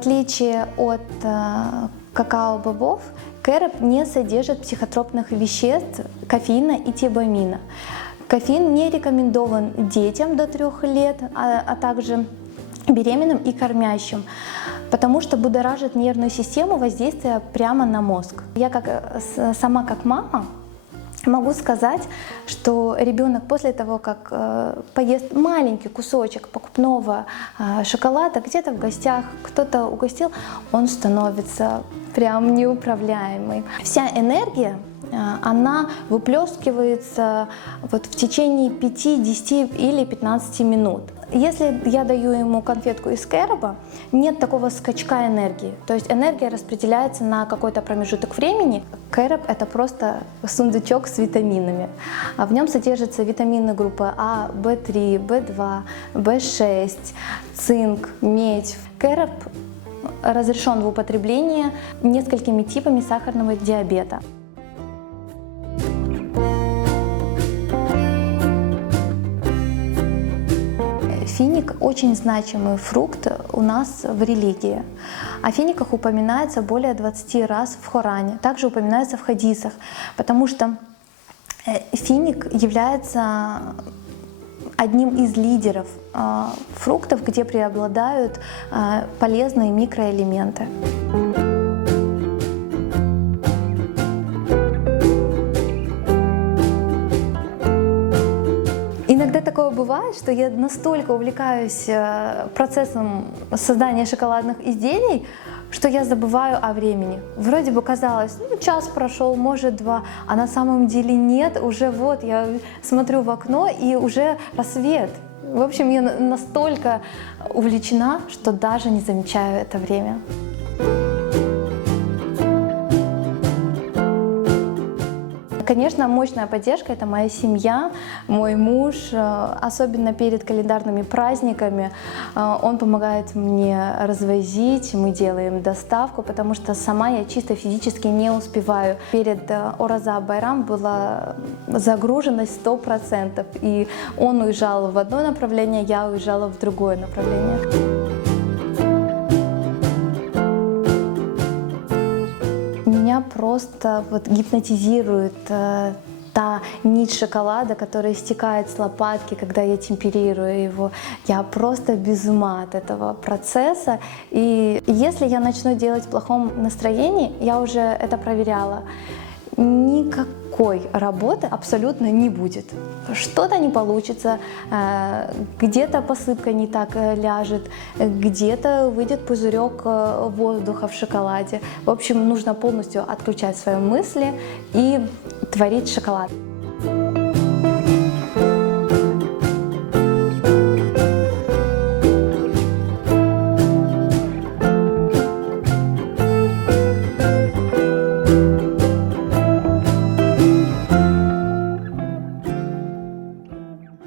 отличие от какао-бобов, кэроп не содержит психотропных веществ кофеина и тиамина. Кофеин не рекомендован детям до 3 лет, а также беременным и кормящим, потому что будоражит нервную систему, воздействие прямо на мозг. Я сама как мама могу сказать, что ребенок после того, как поест маленький кусочек покупного шоколада, где-то в гостях кто-то угостил, он становится прям неуправляемый. Вся энергия, она выплескивается вот в течение 5, 10 или 15 минут. Если я даю ему конфетку из кэроба, нет такого скачка энергии. То есть энергия распределяется на какой-то промежуток времени. Кэроп — это просто сундучок с витаминами. В нем содержатся витамины группы А, В3, В2, В6, цинк, медь. Кэроп разрешен в употреблении несколькими типами сахарного диабета. Финик – очень значимый фрукт у нас в религии. О финиках упоминается более 20 раз в Коране, также упоминается в хадисах, потому что финик является одним из лидеров фруктов, где преобладают полезные микроэлементы. Иногда такое бывает, что я настолько увлекаюсь процессом создания шоколадных изделий, что я забываю о времени. Вроде бы казалось, час прошел, может 2, а на самом деле нет, уже вот я смотрю в окно и уже рассвет. В общем, я настолько увлечена, что даже не замечаю это время. Конечно, мощная поддержка — это моя семья, мой муж, особенно перед календарными праздниками. Он помогает мне развозить, мы делаем доставку, потому что сама я чисто физически не успеваю. Перед Ораза Байрам была загруженность 100%, и он уезжал в одно направление, я уезжала в другое направление. Меня просто гипнотизирует та нить шоколада, которая стекает с лопатки, когда я темперирую его. Я просто без ума от этого процесса. И если я начну делать в плохом настроении, я уже это проверяла, никакой работы абсолютно не будет. Что-то не получится, где-то посыпка не так ляжет, где-то выйдет пузырек воздуха в шоколаде. В общем, нужно полностью отключать свои мысли и творить шоколад.